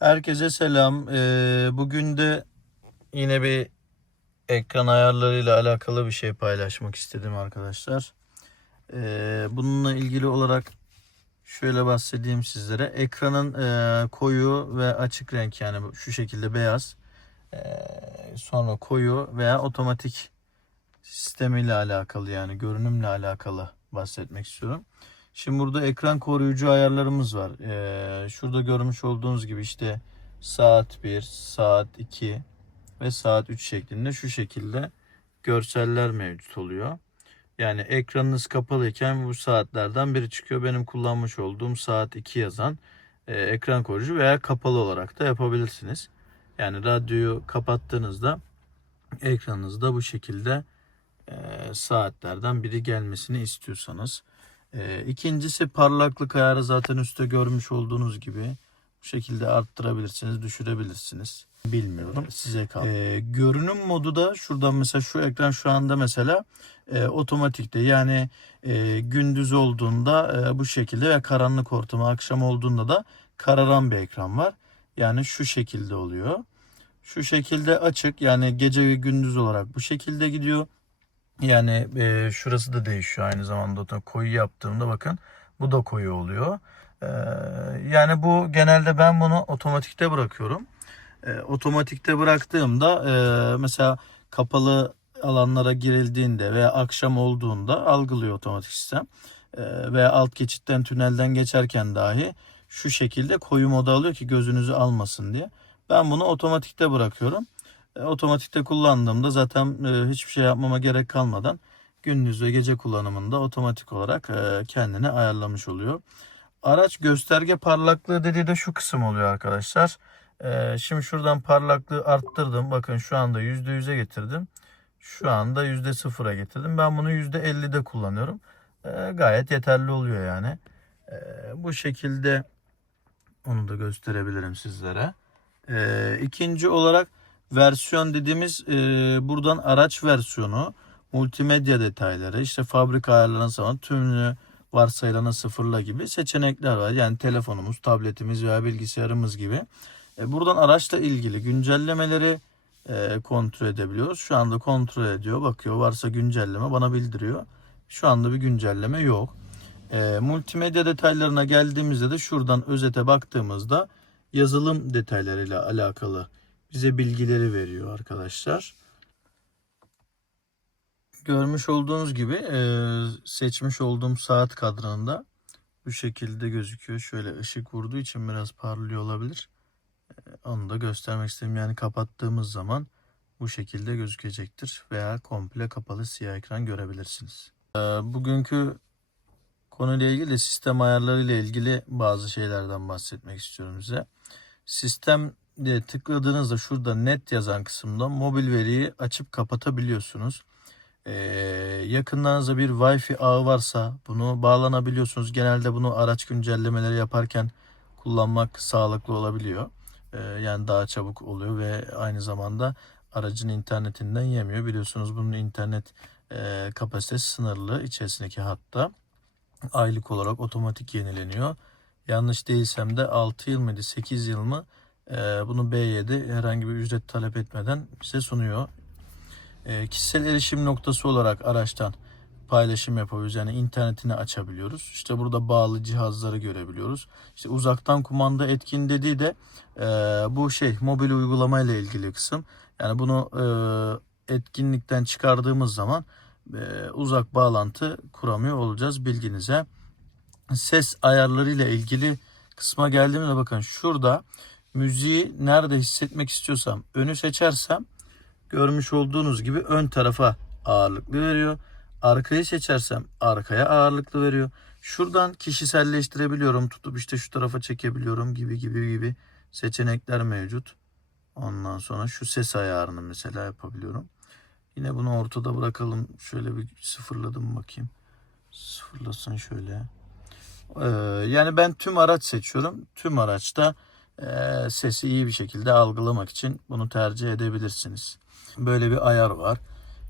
Herkese selam. Ee, bugün de yine bir ekran ayarlarıyla alakalı bir şey paylaşmak istedim arkadaşlar. Ee, bununla ilgili olarak şöyle bahsedeyim sizlere. Ekranın e, koyu ve açık renk yani şu şekilde beyaz. Ee, sonra koyu veya otomatik sistemiyle alakalı yani görünümle alakalı bahsetmek istiyorum. Şimdi burada ekran koruyucu ayarlarımız var. Ee, şurada görmüş olduğunuz gibi işte saat 1, saat 2 ve saat 3 şeklinde şu şekilde görseller mevcut oluyor. Yani ekranınız kapalıyken bu saatlerden biri çıkıyor. Benim kullanmış olduğum saat 2 yazan e, ekran koruyucu veya kapalı olarak da yapabilirsiniz. Yani radyoyu kapattığınızda ekranınızda bu şekilde e, saatlerden biri gelmesini istiyorsanız. E, ikincisi parlaklık ayarı zaten üstte görmüş olduğunuz gibi bu şekilde arttırabilirsiniz, düşürebilirsiniz. Bilmiyorum. Size kalmış. E, görünüm modu da şuradan mesela şu ekran şu anda mesela e, otomatikte yani e, gündüz olduğunda e, bu şekilde ve karanlık ortamı akşam olduğunda da kararan bir ekran var. Yani şu şekilde oluyor. Şu şekilde açık yani gece ve gündüz olarak bu şekilde gidiyor. Yani e, şurası da değişiyor aynı zamanda da koyu yaptığımda bakın bu da koyu oluyor. E, yani bu genelde ben bunu otomatikte bırakıyorum. E, otomatikte bıraktığımda e, mesela kapalı alanlara girildiğinde veya akşam olduğunda algılıyor otomatik sistem. E, veya alt geçitten tünelden geçerken dahi şu şekilde koyu moda alıyor ki gözünüzü almasın diye. Ben bunu otomatikte bırakıyorum. E, otomatikte kullandığımda zaten e, hiçbir şey yapmama gerek kalmadan gündüz ve gece kullanımında otomatik olarak e, kendini ayarlamış oluyor. Araç gösterge parlaklığı dediği de şu kısım oluyor arkadaşlar. Şimdi şuradan parlaklığı arttırdım. Bakın şu anda %100'e getirdim. Şu anda %0'a getirdim. Ben bunu %50'de kullanıyorum. Gayet yeterli oluyor yani. Bu şekilde onu da gösterebilirim sizlere. İkinci olarak versiyon dediğimiz e, buradan araç versiyonu, multimedya detayları, işte fabrika ayarlarına sonra tümünü varsayılana sıfırla gibi seçenekler var. Yani telefonumuz, tabletimiz veya bilgisayarımız gibi. E, buradan araçla ilgili güncellemeleri e, kontrol edebiliyoruz. Şu anda kontrol ediyor, bakıyor varsa güncelleme bana bildiriyor. Şu anda bir güncelleme yok. E, multimedya detaylarına geldiğimizde de şuradan özete baktığımızda yazılım detaylarıyla alakalı bize bilgileri veriyor arkadaşlar. Görmüş olduğunuz gibi e, seçmiş olduğum saat kadranında bu şekilde gözüküyor. Şöyle ışık vurduğu için biraz parlıyor olabilir. E, onu da göstermek istedim. Yani kapattığımız zaman bu şekilde gözükecektir. Veya komple kapalı siyah ekran görebilirsiniz. E, bugünkü konuyla ilgili sistem ayarları ile ilgili bazı şeylerden bahsetmek istiyorum size. Sistem diye tıkladığınızda şurada net yazan kısımda mobil veriyi açıp kapatabiliyorsunuz. Ee, yakınlarınızda bir Wi-Fi ağı varsa bunu bağlanabiliyorsunuz. Genelde bunu araç güncellemeleri yaparken kullanmak sağlıklı olabiliyor. Ee, yani daha çabuk oluyor ve aynı zamanda aracın internetinden yemiyor. Biliyorsunuz bunun internet e, kapasitesi sınırlı içerisindeki hatta aylık olarak otomatik yenileniyor. Yanlış değilsem de 6 yıl mıydı 8 yıl mı bunu B7 herhangi bir ücret talep etmeden bize sunuyor. E, kişisel erişim noktası olarak araçtan paylaşım yapabiliyoruz. Yani internetini açabiliyoruz. İşte burada bağlı cihazları görebiliyoruz. İşte uzaktan kumanda etkin dediği de e, bu şey mobil uygulama ile ilgili kısım. Yani bunu e, etkinlikten çıkardığımız zaman e, uzak bağlantı kuramıyor olacağız bilginize. Ses ayarları ile ilgili kısma geldiğimde bakın şurada müziği nerede hissetmek istiyorsam önü seçersem görmüş olduğunuz gibi ön tarafa ağırlıklı veriyor. Arkayı seçersem arkaya ağırlıklı veriyor. Şuradan kişiselleştirebiliyorum. Tutup işte şu tarafa çekebiliyorum gibi gibi gibi seçenekler mevcut. Ondan sonra şu ses ayarını mesela yapabiliyorum. Yine bunu ortada bırakalım. Şöyle bir sıfırladım bakayım. Sıfırlasın şöyle. Ee, yani ben tüm araç seçiyorum. Tüm araçta e, sesi iyi bir şekilde algılamak için bunu tercih edebilirsiniz. Böyle bir ayar var.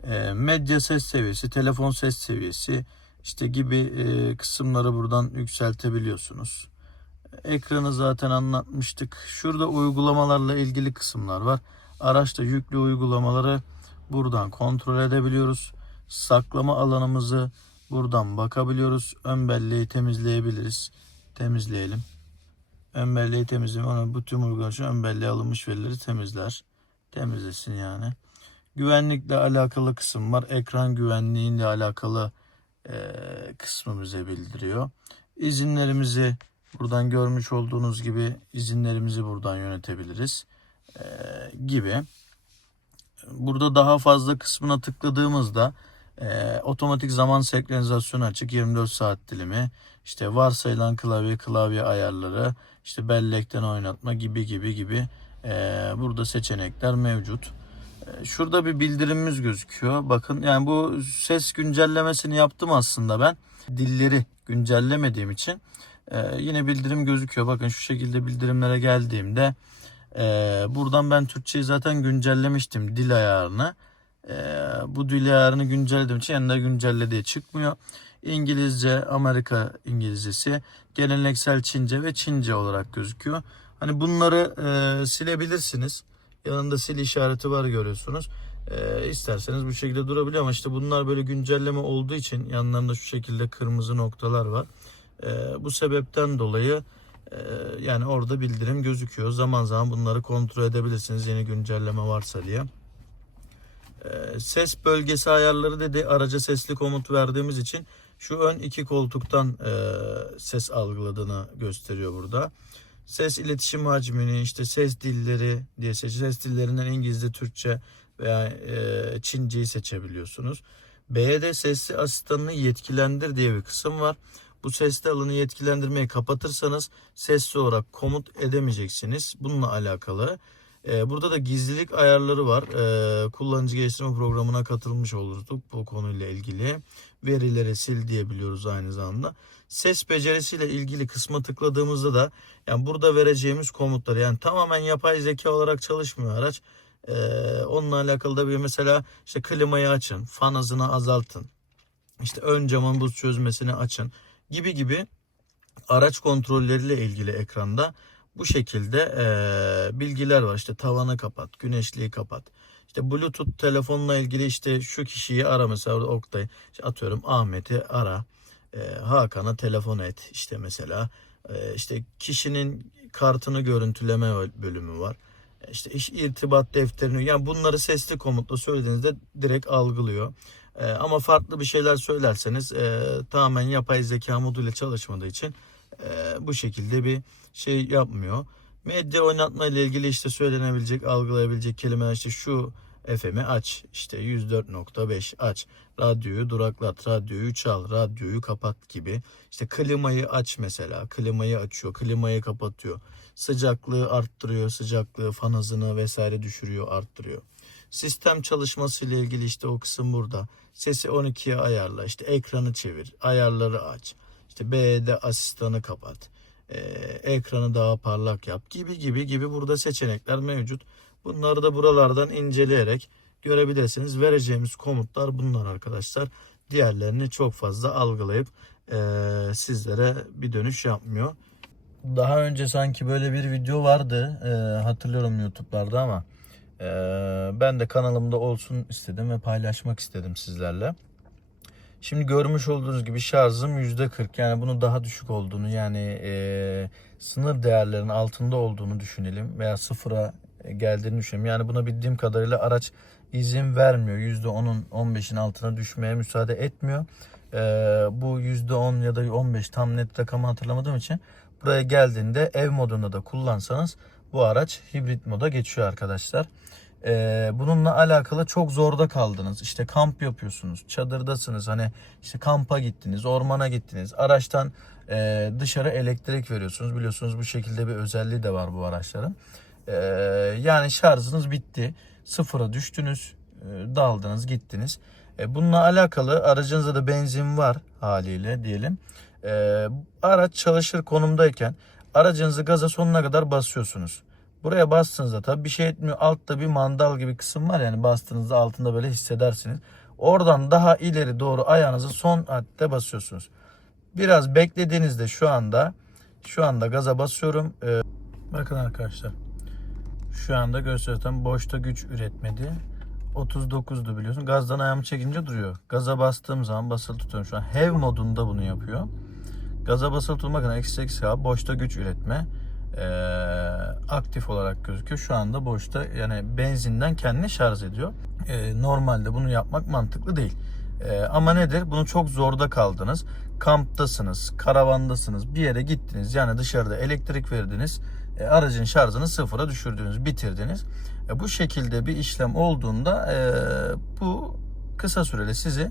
E, medya ses seviyesi, telefon ses seviyesi işte gibi e, kısımları buradan yükseltebiliyorsunuz. Ekranı zaten anlatmıştık. Şurada uygulamalarla ilgili kısımlar var. Araçta yüklü uygulamaları buradan kontrol edebiliyoruz. Saklama alanımızı buradan bakabiliyoruz. Ön belleği temizleyebiliriz. Temizleyelim. Ön belleği temizleyeyim. Ona bu tüm uygulamalar ön alınmış verileri temizler. Temizlesin yani. Güvenlikle alakalı kısım var. Ekran güvenliğiyle alakalı e, kısmı bize bildiriyor. İzinlerimizi buradan görmüş olduğunuz gibi izinlerimizi buradan yönetebiliriz e, gibi. Burada daha fazla kısmına tıkladığımızda e, otomatik zaman senkronizasyonu açık 24 saat dilimi, işte varsayılan klavye klavye ayarları, işte bellekten oynatma gibi gibi gibi e, burada seçenekler mevcut. E, Şurada bir bildirimimiz gözüküyor. Bakın yani bu ses güncellemesini yaptım aslında ben. Dilleri güncellemediğim için e, yine bildirim gözüküyor. Bakın şu şekilde bildirimlere geldiğimde e, buradan ben Türkçeyi zaten güncellemiştim dil ayarını. E, bu dil ayarını güncellediğim için yanında güncelle diye çıkmıyor. İngilizce, Amerika İngilizcesi, geleneksel Çince ve Çince olarak gözüküyor. Hani bunları e, silebilirsiniz. Yanında sil işareti var görüyorsunuz. E, isterseniz bu şekilde durabiliyor ama işte bunlar böyle güncelleme olduğu için yanlarında şu şekilde kırmızı noktalar var. E, bu sebepten dolayı e, yani orada bildirim gözüküyor. Zaman zaman bunları kontrol edebilirsiniz yeni güncelleme varsa diye. E, ses bölgesi ayarları dedi araca sesli komut verdiğimiz için şu ön iki koltuktan e, ses algıladığını gösteriyor burada. Ses iletişim hacmini işte ses dilleri diye seç. Ses dillerinden İngilizce, Türkçe veya e, Çinceyi seçebiliyorsunuz. B'de sesli asistanını yetkilendir diye bir kısım var. Bu sesli alanı yetkilendirmeyi kapatırsanız sesli olarak komut edemeyeceksiniz. Bununla alakalı. Ee, burada da gizlilik ayarları var. Ee, kullanıcı geliştirme programına katılmış olurduk bu konuyla ilgili. Verileri sil diyebiliyoruz aynı zamanda. Ses becerisiyle ilgili kısma tıkladığımızda da yani burada vereceğimiz komutlar yani tamamen yapay zeka olarak çalışmıyor araç. Ee, onunla alakalı da bir mesela işte klimayı açın, fan hızını azaltın. İşte ön camın buz çözmesini açın gibi gibi araç kontrolleriyle ilgili ekranda bu şekilde e, bilgiler var. İşte tavanı kapat, güneşliği kapat. İşte Bluetooth telefonla ilgili işte şu kişiyi ara mesela Oktay. İşte atıyorum Ahmet'i ara. E, Hakan'a telefon et işte mesela. E, işte kişinin kartını görüntüleme bölümü var. E, İşte iş irtibat defterini yani bunları sesli komutla söylediğinizde direkt algılıyor. E, ama farklı bir şeyler söylerseniz e, tamamen yapay zeka moduyla çalışmadığı için e, bu şekilde bir şey yapmıyor. Medya oynatma ile ilgili işte söylenebilecek, algılayabilecek kelimeler işte şu FM'i aç, işte 104.5 aç, radyoyu duraklat, radyoyu çal, radyoyu kapat gibi. İşte klimayı aç mesela, klimayı açıyor, klimayı kapatıyor. Sıcaklığı arttırıyor, sıcaklığı, fan hızını vesaire düşürüyor, arttırıyor. Sistem çalışması ile ilgili işte o kısım burada. Sesi 12'ye ayarla, işte ekranı çevir, ayarları aç. İşte B'de asistanı kapat. Ee, ekranı daha parlak yap gibi gibi gibi burada seçenekler mevcut. Bunları da buralardan inceleyerek görebilirsiniz. Vereceğimiz komutlar bunlar arkadaşlar. Diğerlerini çok fazla algılayıp e, sizlere bir dönüş yapmıyor. Daha önce sanki böyle bir video vardı. e, hatırlıyorum YouTube'larda ama e, ben de kanalımda olsun istedim ve paylaşmak istedim sizlerle. Şimdi görmüş olduğunuz gibi şarjım %40 yani bunu daha düşük olduğunu yani e, sınır değerlerinin altında olduğunu düşünelim veya sıfıra geldiğini düşünelim. Yani buna bildiğim kadarıyla araç izin vermiyor. %10'un 15'in altına düşmeye müsaade etmiyor. E, bu %10 ya da 15 tam net rakamı hatırlamadığım için buraya geldiğinde ev modunda da kullansanız bu araç hibrit moda geçiyor arkadaşlar. Ee, bununla alakalı çok zorda kaldınız. İşte kamp yapıyorsunuz, çadırdasınız. Hani işte kampa gittiniz, ormana gittiniz. Araçtan e, dışarı elektrik veriyorsunuz. Biliyorsunuz bu şekilde bir özelliği de var bu araçların. Ee, yani şarjınız bitti. Sıfıra düştünüz, e, daldınız, gittiniz. E, bununla alakalı aracınızda da benzin var haliyle diyelim. Araç çalışır konumdayken aracınızı gaza sonuna kadar basıyorsunuz. Buraya bastığınızda tabii bir şey etmiyor. Altta bir mandal gibi kısım var yani bastığınızda altında böyle hissedersiniz. Oradan daha ileri doğru ayağınızı son hatta basıyorsunuz. Biraz beklediğinizde şu anda Şu anda gaza basıyorum. Ee, bakın arkadaşlar. Şu anda gösteriyorum. Boşta güç üretmedi. 39'du biliyorsun. Gazdan ayağımı çekince duruyor. Gaza bastığım zaman basılı tutuyorum. Şu an hev modunda bunu yapıyor. Gaza basılı tutmak adına eksi eksi boşta güç üretme ee, aktif olarak gözüküyor. Şu anda boşta yani benzinden kendini şarj ediyor. Ee, normalde bunu yapmak mantıklı değil. Ee, ama nedir? Bunu çok zorda kaldınız. Kamptasınız, karavandasınız, bir yere gittiniz. Yani dışarıda elektrik verdiniz. E, aracın şarjını sıfıra düşürdünüz, bitirdiniz. E, bu şekilde bir işlem olduğunda e, bu kısa süreli sizi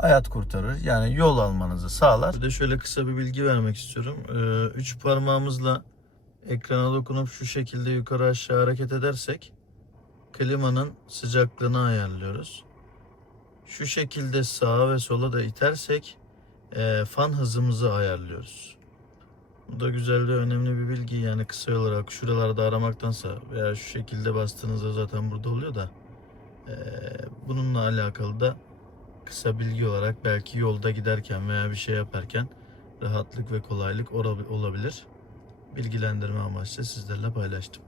hayat kurtarır. Yani yol almanızı sağlar. Bir de şöyle kısa bir bilgi vermek istiyorum. E, üç parmağımızla ekrana dokunup şu şekilde yukarı aşağı hareket edersek klimanın sıcaklığını ayarlıyoruz. Şu şekilde sağa ve sola da itersek e, fan hızımızı ayarlıyoruz. Bu da güzel ve önemli bir bilgi yani kısa olarak şuralarda aramaktansa veya şu şekilde bastığınızda zaten burada oluyor da e, bununla alakalı da kısa bilgi olarak belki yolda giderken veya bir şey yaparken rahatlık ve kolaylık olabilir. Bilgilendirme amaçlı sizlerle paylaştım.